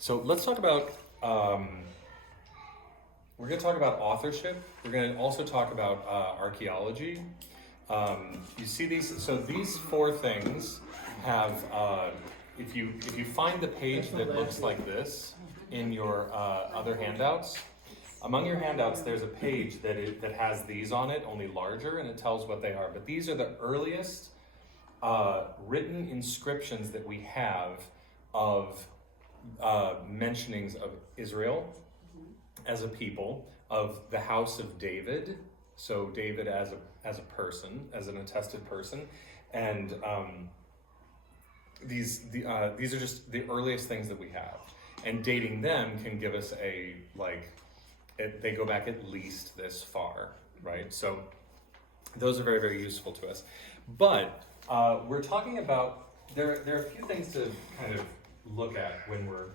So let's talk about, we're going to talk about authorship. We're going to also talk about archaeology. You see these, so these four things have, if you find the page that looks like this in your other handouts, among your handouts there's a page that has these on it, only larger, and it tells what they are. But these are the earliest written inscriptions that we have of mentionings of Israel as a people, of the house of David, so David as a person, as an attested person, and these are just the earliest things that we have, and dating them can give us they go back at least this far, right? So those are very, very useful to us. But we're talking about, there are a few things to kind of look at when we're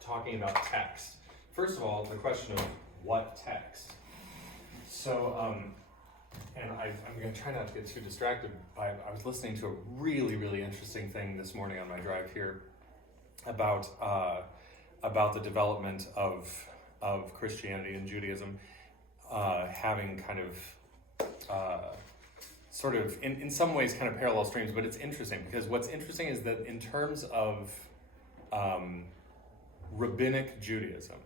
talking about text. First of all, the question of what text. So, and I'm going to try not to get too distracted. I was listening to a really, really interesting thing this morning on my drive here about the development of Christianity and Judaism having kind of sort of, in some ways, kind of parallel streams, but it's interesting because what's interesting is that in terms of rabbinic Judaism,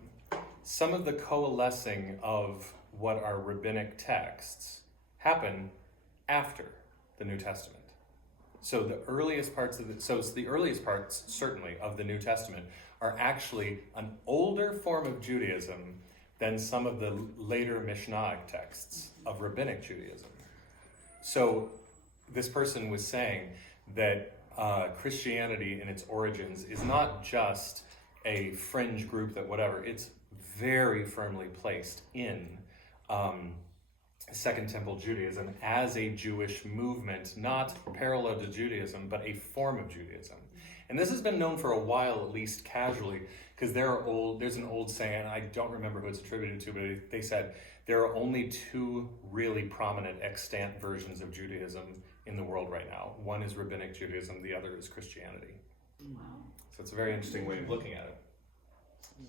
some of the coalescing of what are rabbinic texts happen after the New Testament. So the earliest parts certainly of the New Testament are actually an older form of Judaism than some of the later Mishnaic texts of rabbinic Judaism. So this person was saying that Christianity in its origins is not just a fringe group that whatever, it's very firmly placed in Second Temple Judaism as a Jewish movement, not parallel to Judaism, but a form of Judaism. And this has been known for a while, at least casually, because there's an old saying, I don't remember who it's attributed to, but they said there are only two really prominent extant versions of Judaism in the world right now. One is rabbinic Judaism, the other is Christianity. Wow. So it's a very interesting way of looking at it.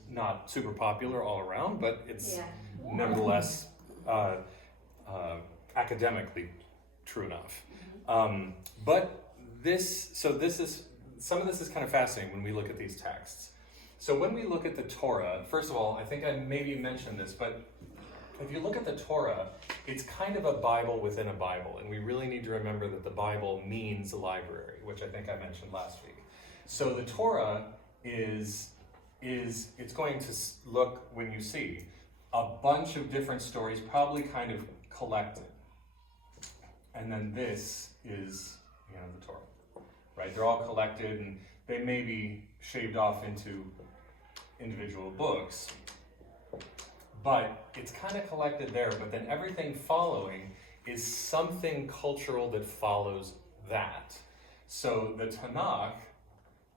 Not super popular all around, but it's nevertheless academically true enough. But some of this is kind of fascinating when we look at these texts. So when we look at the Torah, first of all, I think I maybe mentioned this, but if you look at the Torah, it's kind of a Bible within a Bible, and we really need to remember that the Bible means a library, which I think I mentioned last week. So the Torah is it's going to look, when you see a bunch of different stories, probably kind of collected. And then this is, the Torah, right? They're all collected and they may be shaved off into individual books, but it's kind of collected there, but then everything following is something cultural that follows that. So the Tanakh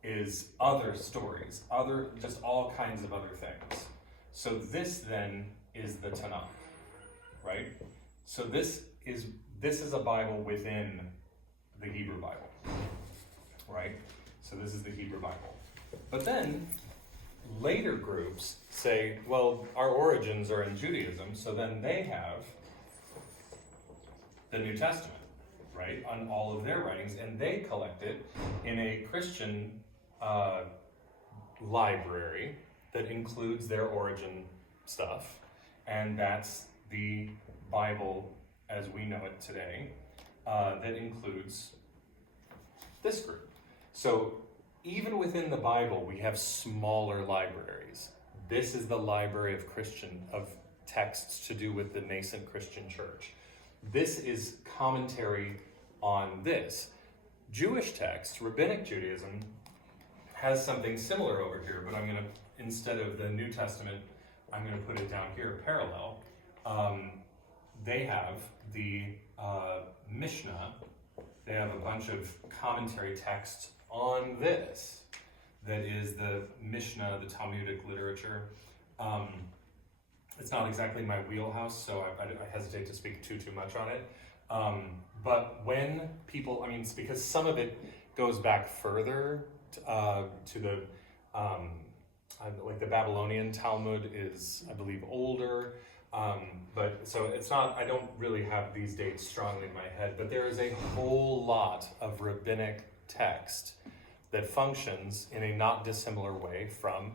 is other stories, just all kinds of other things. So this then is the Tanakh, right? So this is a Bible within the Hebrew Bible, right? So this is the Hebrew Bible. But then later groups say, well, our origins are in Judaism, so then they have the New Testament, right, on all of their writings, and they collect it in a Christian library that includes their origin stuff, and that's the Bible as we know it today, that includes this group. So even within the Bible, we have smaller libraries. This is the library of texts to do with the nascent Christian church. This is commentary on this. Jewish text, rabbinic Judaism, has something similar over here, but I'm going to, instead of the New Testament, I'm going to put it down here parallel. They have the Mishnah. They have a bunch of commentary texts on this. That is the Mishnah, the Talmudic literature. It's not exactly my wheelhouse, so I hesitate to speak too much on it. But when people, it's because some of it goes back further to the like the Babylonian Talmud is, I believe, older. But so it's not, I don't really have these dates strongly in my head, but there is a whole lot of rabbinic text that functions in a not dissimilar way from,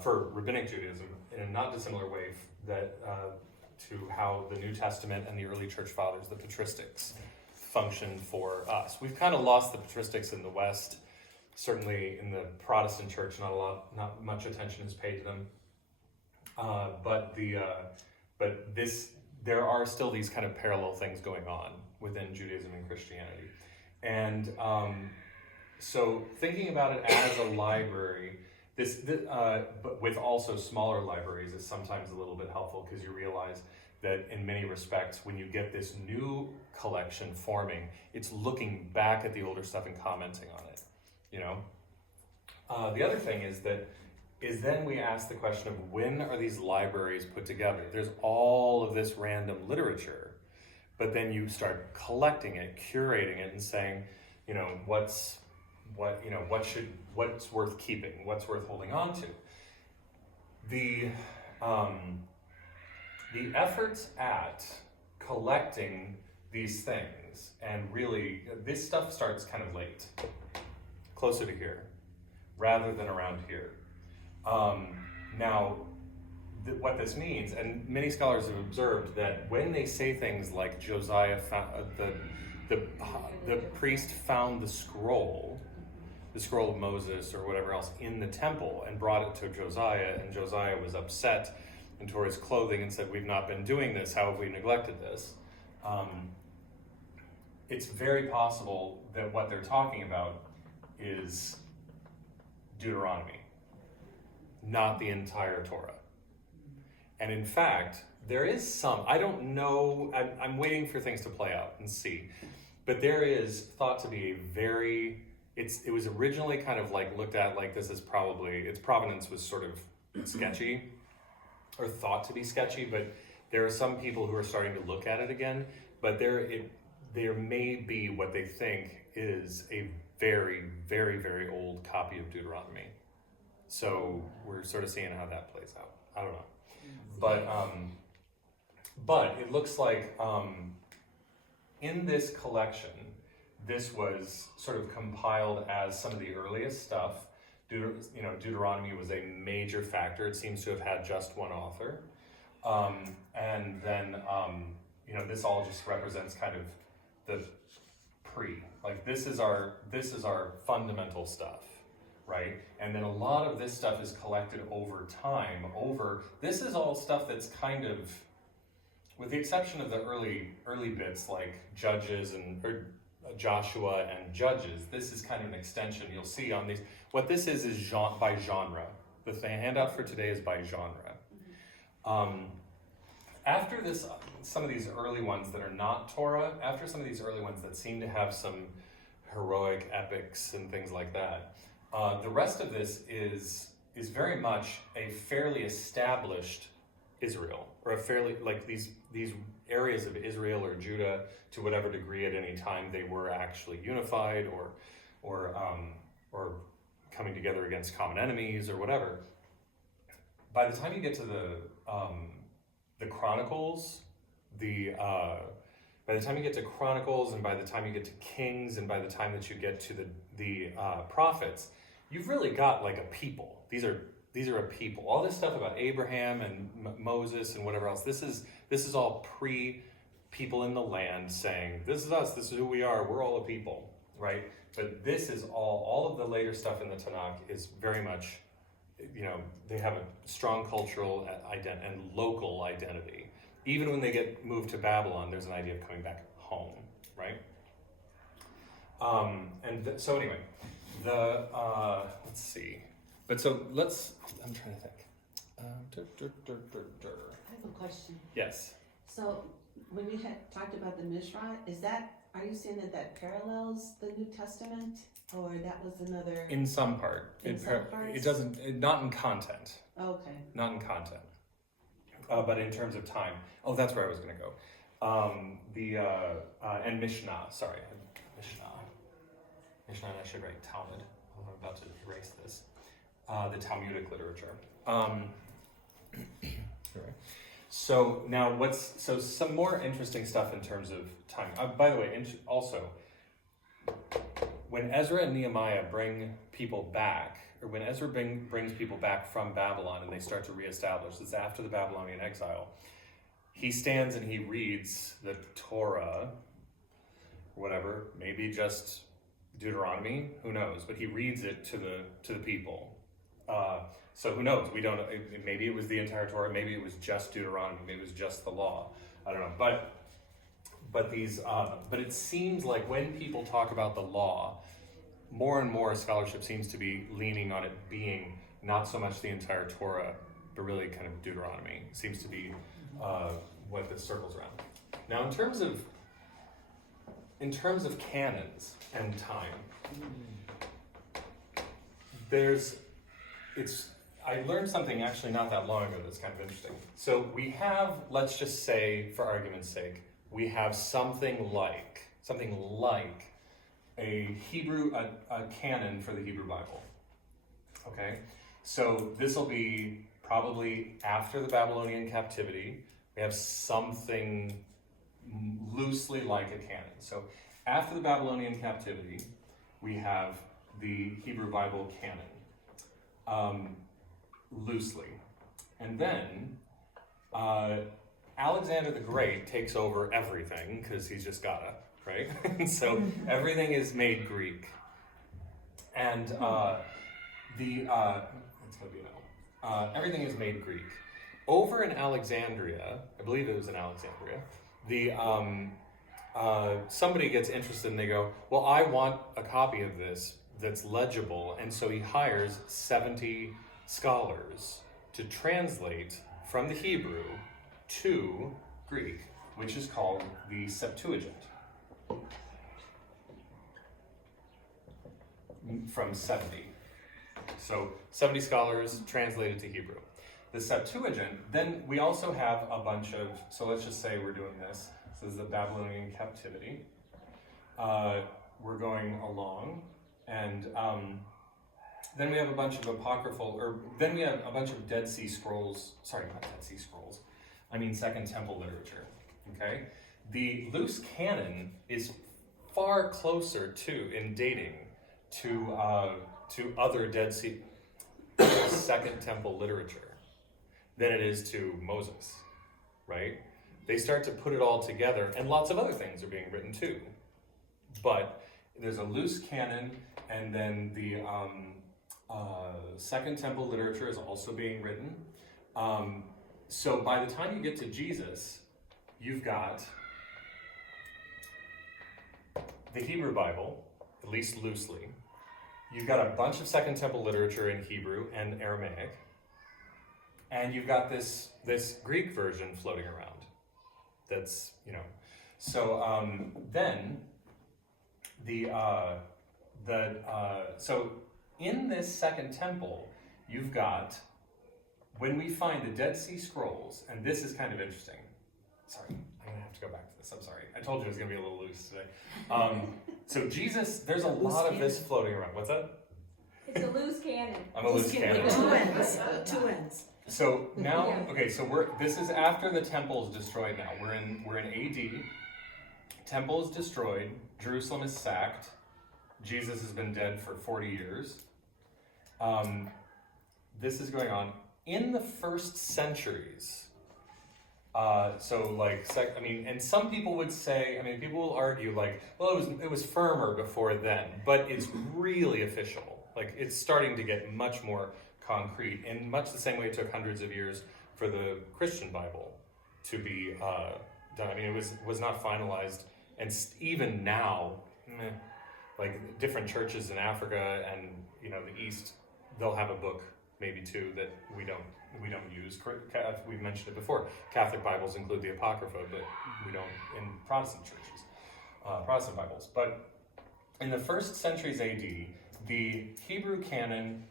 for rabbinic Judaism, in a not dissimilar way to how the New Testament and the early church fathers, the patristics, functioned for us. We've kind of lost the patristics in the West. Certainly in the Protestant church, not much attention is paid to them. But there are still these kind of parallel things going on within Judaism and Christianity. And so thinking about it as a library, but with also smaller libraries is sometimes a little bit helpful, because you realize that in many respects, when you get this new collection forming, it's looking back at the older stuff and commenting on it, you know? The other thing is then we ask the question of, when are these libraries put together? There's all of this random literature, but then you start collecting it, curating it, and saying, you know, what's worth keeping, what's worth holding on to. The efforts at collecting these things, and really, this stuff starts kind of late, closer to here, rather than around here. Now, what this means, and many scholars have observed that when they say things like Josiah found, the priest found the scroll of Moses or whatever else in the temple and brought it to Josiah, and Josiah was upset and tore his clothing and said, "We've not been doing this, how have we neglected this?" It's very possible that what they're talking about is Deuteronomy, not the entire Torah. And in fact, there is some, I don't know, I'm waiting for things to play out and see, but there is thought to be a very, it was originally kind of like looked at like this is probably, its provenance was sort of sketchy, or thought to be sketchy, but there are some people who are starting to look at it again, but there may be what they think is a very, very, very old copy of Deuteronomy. So we're sort of seeing how that plays out. I don't know. But it looks like in this collection, this was sort of compiled as some of the earliest stuff. Deuteronomy was a major factor. It seems to have had just one author. And then, this all just represents kind of the like this is our fundamental stuff, right? And then a lot of this stuff is collected over time. This is all stuff that's kind of, with the exception of the early bits like Judges or Joshua and Judges, this is kind of an extension. You'll see on these, what this is by genre. The handout for today is by genre. After this, some of these early ones that are not Torah, after some of these early ones that seem to have some heroic epics and things like that, the rest of this is very much a fairly established Israel, or a fairly, like these areas of Israel or Judah, to whatever degree at any time they were actually unified or coming together against common enemies or whatever. By the time you get to the Chronicles, by the time you get to Chronicles, and by the time you get to Kings, and by the time that you get to the prophets, you've really got like a people. These are a people. All this stuff about Abraham and Moses and whatever else, this is all pre-people in the land saying, this is us, this is who we are, we're all a people, right? But this is all of the later stuff in the Tanakh is very much, they have a strong cultural and local identity. Even when they get moved to Babylon, there's an idea of coming back home, right? So anyway, let's see. But so I'm trying to think. I have a question. Yes. So when you had talked about the Mishra, are you saying that parallels the New Testament, or that was another? In some part. It doesn't, not in content. Okay. Not in content. But in terms of time. Oh, that's where I was going to go. And Mishnah, sorry. Mishnah, and I should write Talmud. I'm about to erase this. the Talmudic literature. So now some more interesting stuff in terms of time. By the way, also, when Ezra and Nehemiah bring people back, or when Ezra brings people back from Babylon and they start to reestablish, it's after the Babylonian exile, he stands and he reads the Torah, whatever, maybe just Deuteronomy, who knows, but he reads it to the people. So who knows? We don't know. Maybe it was the entire Torah. Maybe it was just Deuteronomy. Maybe it was just the law. I don't know. But it seems like when people talk about the law, more and more scholarship seems to be leaning on it being not so much the entire Torah, but really kind of Deuteronomy. It seems to be what this circles around. Now, in terms of canons and time, I learned something actually not that long ago that's kind of interesting. So we have, let's just say, for argument's sake, we have something like a canon for the Hebrew Bible. Okay? So this will be probably after the Babylonian captivity. We have something loosely like a canon. So after the Babylonian captivity, we have the Hebrew Bible canon. Loosely. And then Alexander the Great takes over everything because he's just gotta, right? So everything is made Greek. And it's gonna be everything is made Greek. Over in Alexandria, I believe it was in Alexandria, somebody gets interested and they go, well, I want a copy of this that's legible, and so he hires 70 scholars to translate from the Hebrew to Greek, which is called the Septuagint. From 70. So 70 scholars translated to Hebrew. The Septuagint, then we also have a bunch of, so let's just say we're doing this. So this is the Babylonian captivity. We're going along, and then we have a bunch of then we have a bunch of Dead Sea Scrolls, sorry, not Dead Sea Scrolls, I mean Second Temple literature, okay? The loose canon is far closer in dating to other Dead Sea Second Temple literature than it is to Moses, right? They start to put it all together, and lots of other things are being written too. But there's a loose canon, and then the Second Temple literature is also being written. So by the time you get to Jesus, you've got the Hebrew Bible, at least loosely. You've got a bunch of Second Temple literature in Hebrew and Aramaic. And you've got this Greek version floating around. That's, so then so in this Second Temple, you've got, when we find the Dead Sea Scrolls, and this is kind of interesting. Sorry, I'm gonna have to go back to this, I'm sorry. I told you it was gonna be a little loose today. So Jesus, there's a lot of this floating around. What's that? It's a loose cannon. I'm a loose cannon. Two ends. So now, okay, so this is after the temple is destroyed now. We're in AD. Temple is destroyed. Jerusalem is sacked. Jesus has been dead for 40 years. This is going on in the first centuries. And some people would say, people will argue well, it was firmer before then, but it's really official. It's starting to get much more concrete, in much the same way it took hundreds of years for the Christian Bible to be done. It was not finalized, and even now, different churches in Africa and the East, they'll have a book, maybe two, that we don't use. We've mentioned it before. Catholic Bibles include the Apocrypha, but we don't in Protestant churches, Protestant Bibles. But in the first centuries AD, the Hebrew canon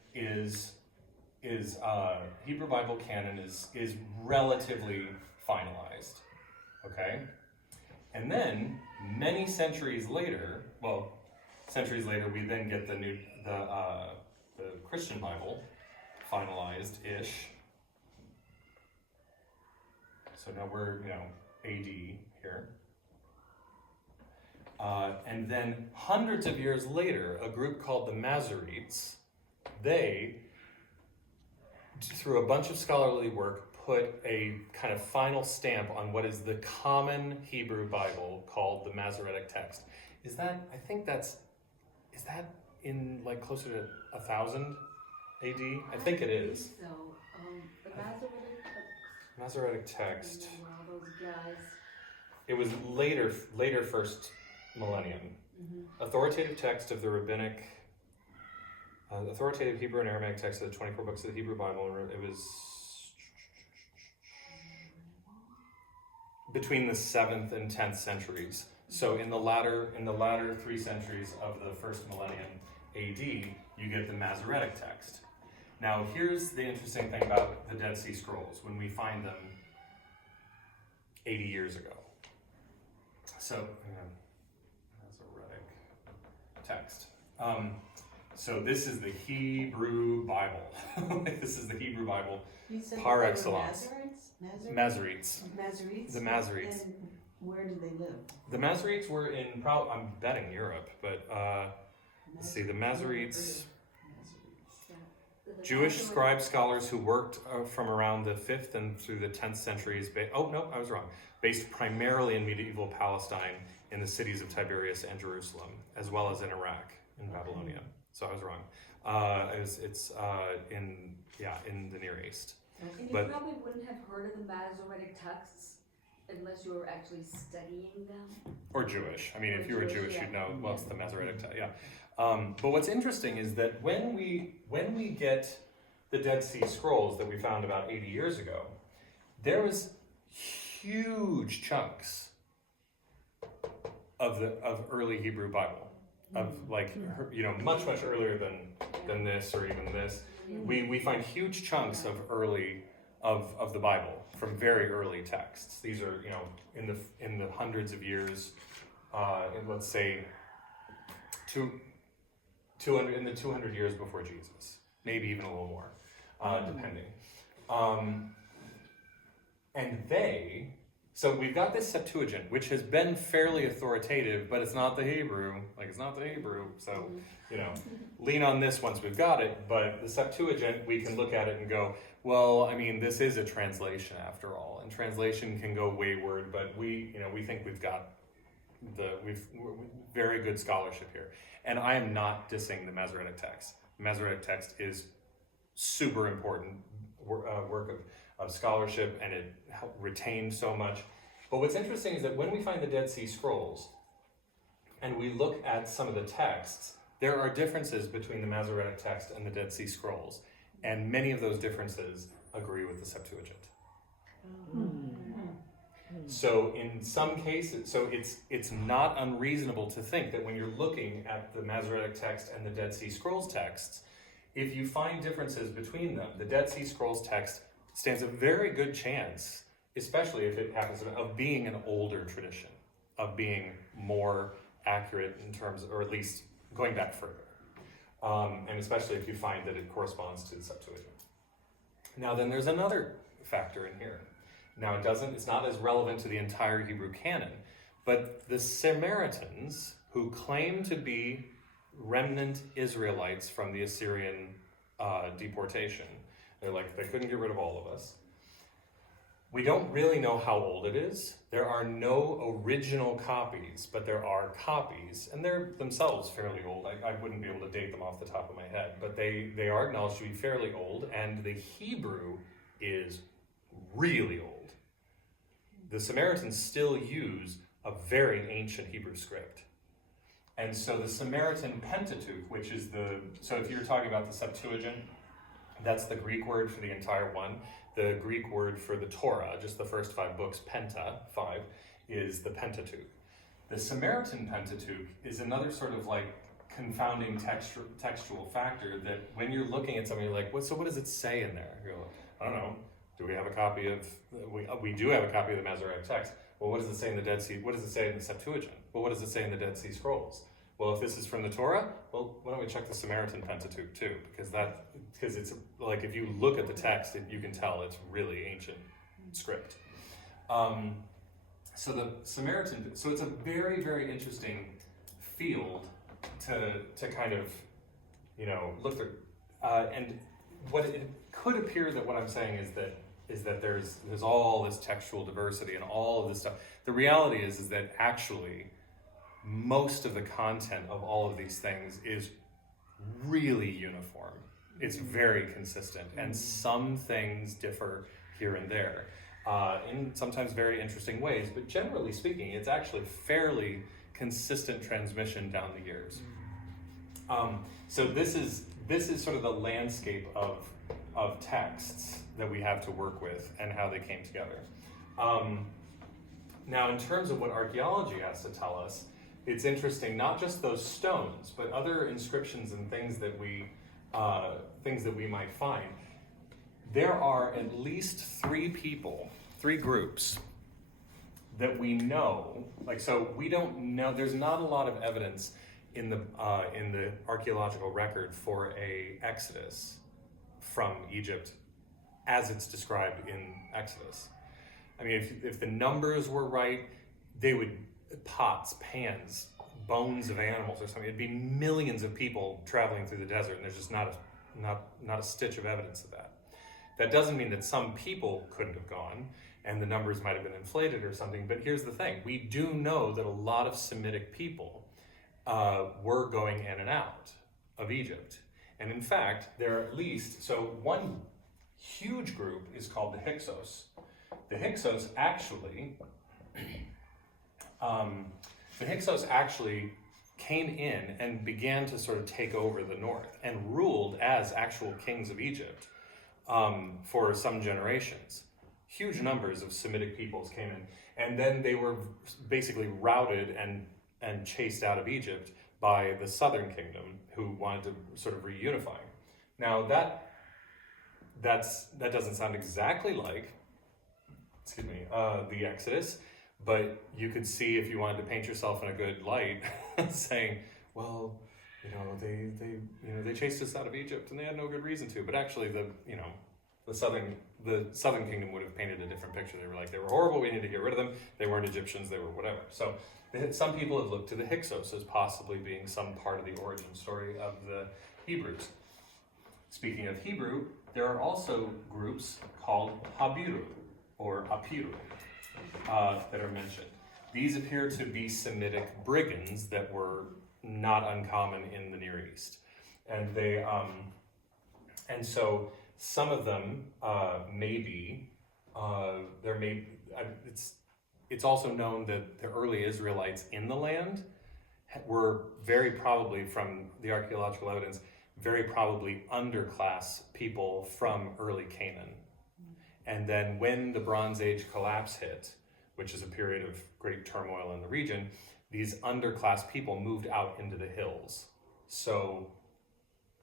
Hebrew Bible canon is relatively finalized, okay? And then many centuries later, we then get the Christian Bible, finalized-ish. So now we're, AD here. And then hundreds of years later, a group called the Masoretes, they, through a bunch of scholarly work, put a kind of final stamp on what is the common Hebrew Bible called the Masoretic text. Is that in like closer to 1000 AD? I think it is. So, the Masoretic text. all those guys. It was later first millennium. Authoritative text of the rabbinic, authoritative Hebrew and Aramaic text of the 24 books of the Hebrew Bible. It was between the 7th and 10th centuries. So in the latter 3 centuries of the first millennium AD, you get the Masoretic text. Now here's the interesting thing about the Dead Sea Scrolls when we find them 80 years ago. So, Masoretic text. So this is the Hebrew Bible. This is the Hebrew Bible You said par that they were excellence. Masoretes? Masoretes. Masoretes? The Masoretes. And where do they live? The Masoretes were in, I'm betting Europe, but let's see, the Masoretes, Jewish scribe scholars who worked from around the 5th and through the 10th centuries. I was wrong. Based primarily in medieval Palestine in the cities of Tiberias and Jerusalem, as well as in Iraq, in Babylonia. So I was wrong. It's in the Near East. And you But- probably wouldn't have heard of the Masoretic texts unless you were actually studying them. Or Jewish. I mean, Or if you were Jewish, Jewish, yeah. you'd know, well, it's the Masoretic text, yeah. But what's interesting is that when we get the Dead Sea Scrolls that we found about 80 years ago, there was huge chunks of early Hebrew Bible, of like, much earlier than this or even this. We find huge chunks of of the Bible from very early texts. These are, in the hundreds of years, in, let's say, 200 years before Jesus, maybe even a little more, depending. So we've got this Septuagint, which has been fairly authoritative, but it's not the Hebrew. So, lean on this once we've got it. But the Septuagint, we can look at it and go, well, I mean, this is a translation after all, and translation can go wayward. But we think we've got very good scholarship here. And I am not dissing the Masoretic text. The Masoretic text is super important work of scholarship, and it retained so much. But what's interesting is that when we find the Dead Sea Scrolls and we look at some of the texts, there are differences between the Masoretic text and the Dead Sea Scrolls, and many of those differences agree with the Septuagint. So in some cases, it's not unreasonable to think that when you're looking at the Masoretic text and the Dead Sea Scrolls texts, if you find differences between them, the Dead Sea Scrolls text stands a very good chance, especially if it happens of being an older tradition, of being more accurate in terms, or at least going back further. And especially if you find that it corresponds to the Septuagint. Now then there's another factor in here. Now it's not as relevant to the entire Hebrew canon, but the Samaritans, who claim to be remnant Israelites from the Assyrian deportation, they're like, they couldn't get rid of all of us. We don't really know how old it is. There are no original copies, but there are copies, and they're themselves fairly old. I wouldn't be able to date them off the top of my head, but they are acknowledged to be fairly old, and the Hebrew is really old. The Samaritans still use a very ancient Hebrew script. And so the Samaritan Pentateuch, which is so if you're talking about the Septuagint, that's the Greek word for the entire one. The Greek word for the Torah, just the first 5 books, penta, 5, is the Pentateuch. The Samaritan Pentateuch is another sort of like confounding textual factor that when you're looking at something, you're like, what does it say in there? You're like, I don't know. Do we have a copy of, we do have a copy of the Masoretic text. Well, what does it say in the Dead Sea? What does it say in the Septuagint? Well, what does it say in the Dead Sea Scrolls? Well, if this is from the Torah, well, why don't we check the Samaritan Pentateuch too? Because it's like, if you look at the text, you can tell it's really ancient script. So the Samaritan, so it's a very, very interesting field to kind of, look through. And what it could appear that what I'm saying is that there's all this textual diversity and all of this stuff. The reality is that actually most of the content of all of these things is really uniform. It's very consistent, and some things differ here and there in sometimes very interesting ways, but generally speaking, it's actually fairly consistent transmission down the years. So this is sort of the landscape of texts that we have to work with and how they came together. Now, in terms of what archaeology has to tell us, it's interesting, not just those stones, but other inscriptions and things that we might find. There are at least three groups that we know. So we don't know. There's not a lot of evidence in the archaeological record for a exodus from Egypt as it's described in Exodus. I mean, if the numbers were right, they would pots, pans, bones of animals or something. It'd be millions of people traveling through the desert, and there's just not a stitch of evidence of that. That doesn't mean that some people couldn't have gone, and the numbers might have been inflated or something. But here's the thing: we do know that a lot of Semitic people were going in and out of Egypt, and in fact, there are at least one huge group is called the Hyksos. The Hyksos actually came in and began to sort of take over the north and ruled as actual kings of Egypt for some generations. Huge numbers of Semitic peoples came in, and then they were basically routed and chased out of Egypt by the southern kingdom, who wanted to sort of reunify. Now that doesn't sound exactly like the Exodus, but you could see, if you wanted to paint yourself in a good light, saying, well, they chased us out of Egypt and they had no good reason to. But actually, the southern kingdom would have painted a different picture. They were like, they were horrible, we need to get rid of them. They weren't Egyptians, they were whatever. So some people have looked to the Hyksos as possibly being some part of the origin story of the Hebrews. Speaking of Hebrew, there are also groups called Habiru or Apiru that are mentioned. These appear to be Semitic brigands that were not uncommon in the Near East, and they and so some of them it's also known that the early Israelites in the land were very probably, from the archaeological evidence, very probably underclass people from early Canaan. And then when the Bronze Age collapse hit, which is a period of great turmoil in the region, these underclass people moved out into the hills. So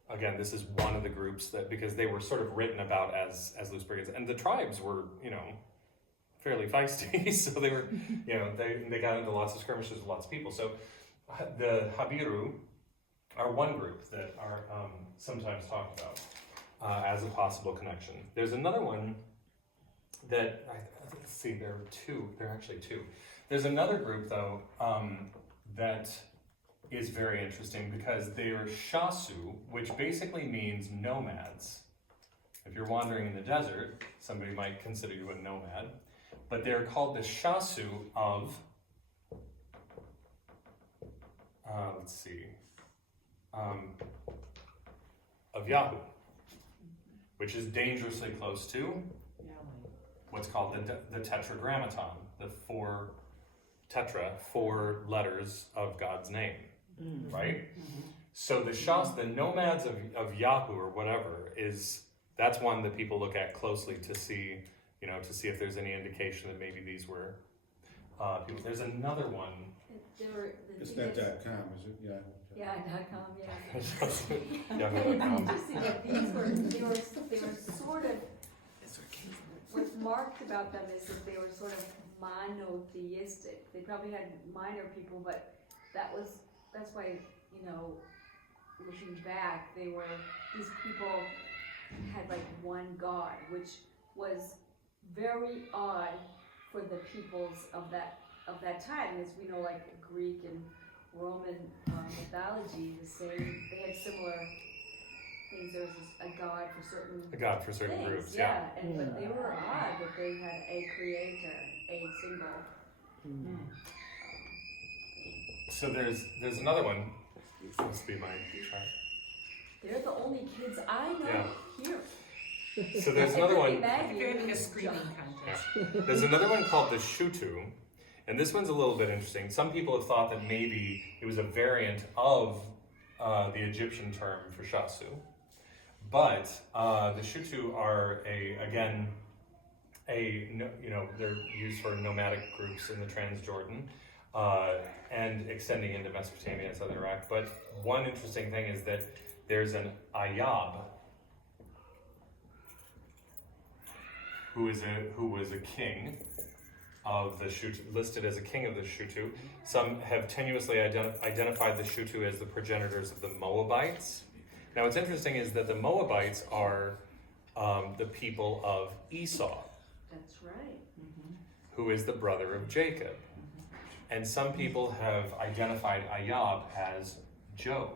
again, this is one of the groups that, because they were sort of written about as loose brigands, and the tribes were, fairly feisty, so they were, they got into lots of skirmishes with lots of people. So the Habiru are one group that are sometimes talked about as a possible connection. There's another one that, let's see, there are actually two. There's another group, though, that is very interesting because they are Shasu, which basically means nomads. If you're wandering in the desert, somebody might consider you a nomad. But they're called the Shasu of, of Yahoo, which is dangerously close to what's called the Tetragrammaton, the four letters of God's name, right? So the nomads of Yahoo or whatever that's one that people look at closely to see if there's any indication that maybe these were people. There's another one. It's that .com, is it? Yeah. Yeah, .com, yeah. Yeah, And it's interesting that they were sort of, what's marked about them is that they were sort of monotheistic. They probably had minor people, but that was that's why, you know, looking back, these people had like one God, which was very odd for the peoples of that time. As we know, like Greek and Roman mythology, they had similar things. There was a god for certain things, groups, but they were odd that they had a creator, a single. So there's another one. This must be my chart. They're the only kids I know here. So there's another one. They're having a screaming contest. There's another one called the Shutu, and this one's a little bit interesting. Some people have thought that maybe it was a variant of the Egyptian term for Shasu, but the Shutu are they're used for nomadic groups in the Transjordan and extending into Mesopotamia and southern Iraq. But one interesting thing is that there's an Ayab who was a king of the Shutu, listed as a king of the Shutu. Some have tenuously identified the Shutu as the progenitors of the Moabites. Now what's interesting is that the Moabites are the people of Esau. That's right. Who is the brother of Jacob. And some people have identified Ayab as Job.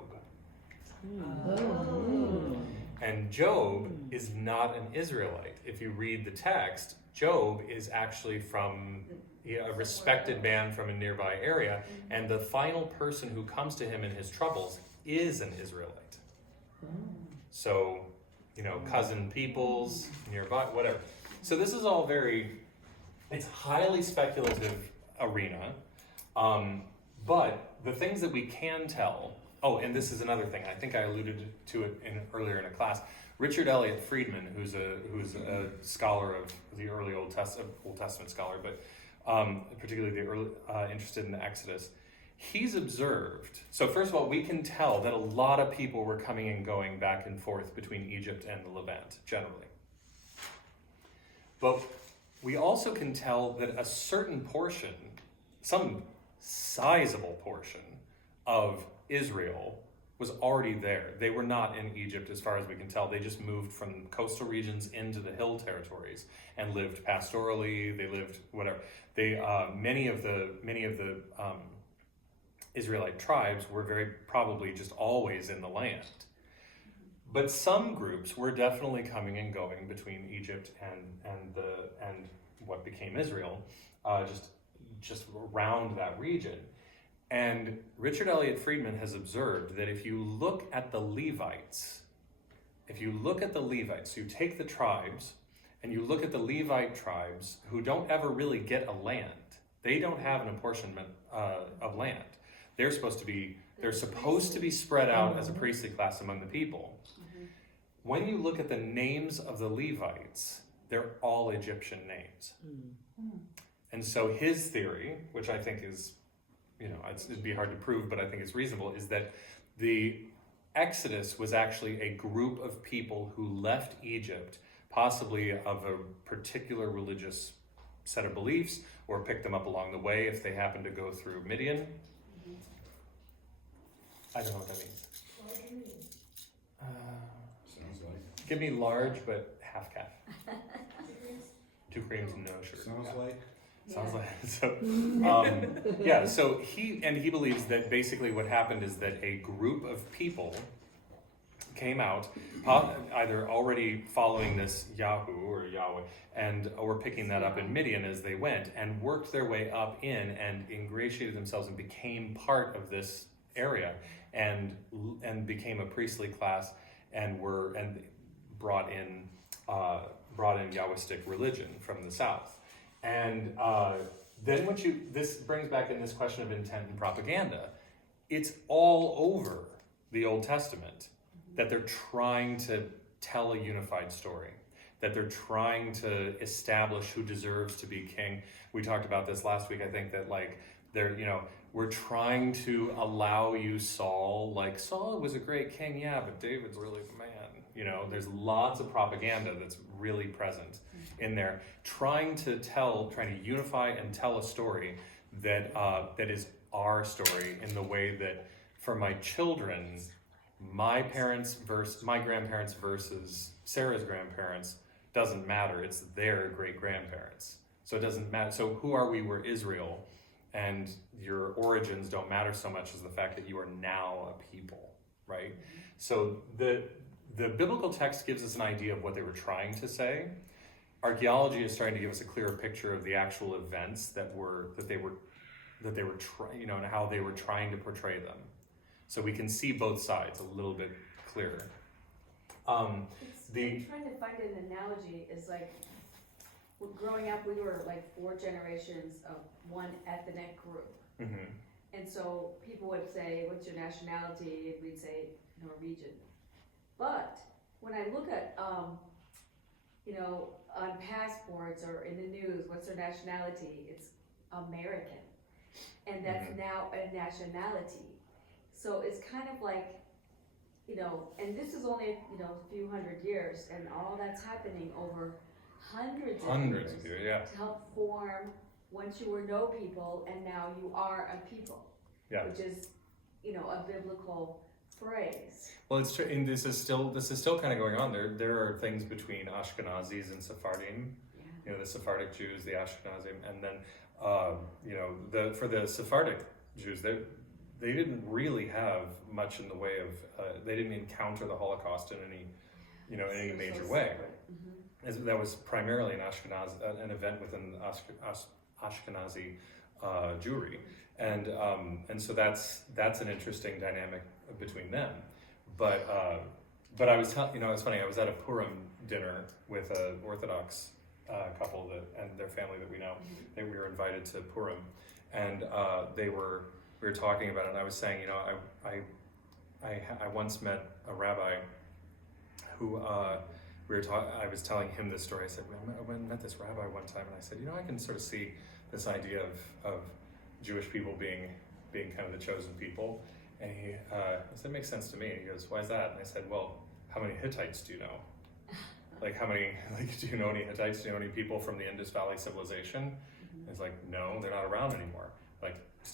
And Job is not an Israelite. If you read the text, Job is actually from a respected man from a nearby area, and the final person who comes to him in his troubles is an Israelite. So, cousin peoples, nearby, whatever. So this is all it's highly speculative arena, but the things that we can tell. Oh, and this is another thing. I think I alluded to it earlier in a class. Richard Elliott Friedman, who's a scholar of the early Old Testament scholar, but particularly the early interested in the Exodus, he's observed. So first of all, we can tell that a lot of people were coming and going back and forth between Egypt and the Levant generally. But we also can tell that a certain portion, some sizable portion of Israel was already there. They were not in Egypt as far as we can tell. They just moved from coastal regions into the hill territories and lived pastorally. They lived whatever. They many of the Israelite tribes were very probably just always in the land. But some groups were definitely coming and going between Egypt and what became Israel, just around that region. And Richard Elliott Friedman has observed that if you look at the Levites, you take the tribes and you look at the Levite tribes who don't ever really get a land. They don't have an apportionment of land. They're supposed to be spread out as a priestly class among the people. When you look at the names of the Levites, they're all Egyptian names. And so his theory, which I think is, it'd be hard to prove, but I think it's reasonable, is that the Exodus was actually a group of people who left Egypt, possibly of a particular religious set of beliefs, or picked them up along the way if they happened to go through Midian. I don't know what that means. Sounds like. Give me large, but half calf. 2 creams, no sugar. Sounds like so. So he believes that basically what happened is that a group of people came out, either already following this Yahweh, or picking that up in Midian as they went, and worked their way up in and ingratiated themselves and became part of this area, and became a priestly class, and brought in Yahwistic religion from the south. And then this brings back in this question of intent and propaganda. It's all over the Old Testament that they're trying to tell a unified story, that they're trying to establish who deserves to be king. We talked about this last week. I think that we're trying to allow you Saul. Like, Saul was a great king, yeah, but David's really the man. There's lots of propaganda that's really present in there, trying to unify and tell a story that is our story in the way for my children, my grandparents versus Sarah's grandparents doesn't matter. It's their great grandparents. So it doesn't matter. So who are we? We're Israel, and your origins don't matter so much as the fact that you are now a people, right? So the biblical text gives us an idea of what they were trying to say. Archaeology is starting to give us a clearer picture of the actual events and how they were trying to portray them. So we can see both sides a little bit clearer. I'm trying to find an analogy. Is like, growing up, we were like 4 generations of one ethnic group. Mm-hmm. And so people would say, what's your nationality? And we'd say Norwegian. But when I look at, on passports or in the news, what's their nationality? It's American. And that's now a nationality. So it's kind of like, and this is only, a few hundred years, and all that's happening over hundreds of years yeah. to help form, once you were no people, and now you are a people. Yeah. Which is, a biblical phrase. Well, it's true, and this is still kind of going on. There are things between Ashkenazis and Sephardim. Yeah. The Sephardic Jews, the Ashkenazim, and then for the Sephardic Jews, they didn't really have much in the way of they didn't encounter the Holocaust in any major way. Mm-hmm. That was primarily an event within Ashkenazi Jewry, and so that's an interesting dynamic between them. But I was it's funny. I was at a Purim dinner with an Orthodox couple and their family that we know. We were invited to Purim, and we were talking about it. And I was saying, I once met a rabbi who I was telling him this story. I said, I met this rabbi one time, and I said, I can sort of see this idea of Jewish people being kind of the chosen people. And he said, it makes sense to me. He goes, why is that? And I said, well, how many Hittites do you know? Do you know any Hittites? Do you know any people from the Indus Valley civilization? And he's like, no, they're not around anymore. Like, we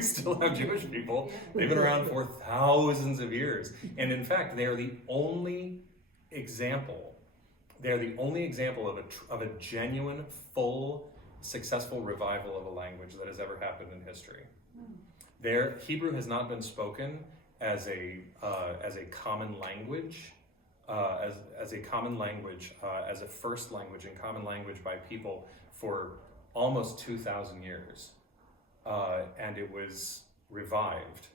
still have Jewish people. They've been around for thousands of years. And in fact, they are the only example of a genuine, full, successful revival of a language that has ever happened in history. Hebrew has not been spoken as a common language, as a first language and common language by people for almost 2,000 years. And it was revived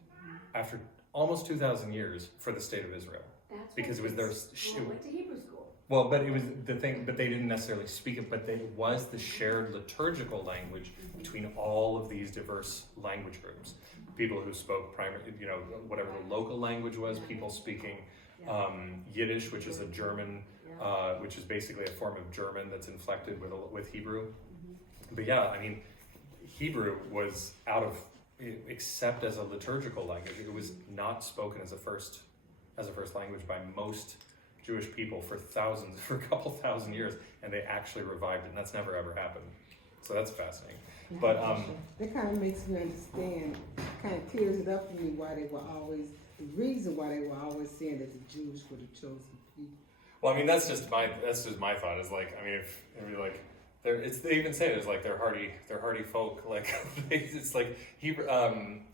after almost 2,000 years for the state of Israel. That's because it was their. Went to Hebrew school. Well, but it was the thing, but they didn't necessarily speak it, but it was the shared liturgical language between all of these diverse language groups. People who spoke whatever the local language was, people speaking Yiddish, which is a German, which is basically a form of German that's inflected with Hebrew. But Hebrew was except as a liturgical language, it was not spoken as a first language by most Jewish people for a couple thousand years, and they actually revived it, and that's never ever happened. So that's fascinating. But that kind of makes me understand, kind of clears it up for me the reason why they were always saying that the Jews were the chosen people. Well, that's just my thought. Is they even say it as like they're hardy folk. Like it's like Hebrew.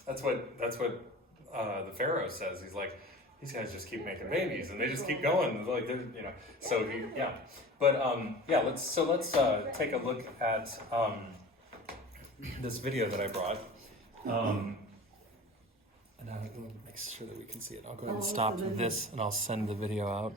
That's what the Pharaoh says. He's like, these guys just keep making babies and they just keep going. Like they're So But let's take a look at this video that I brought. And I'll make sure that we can see it. I'll go ahead and stop this and I'll send the video out.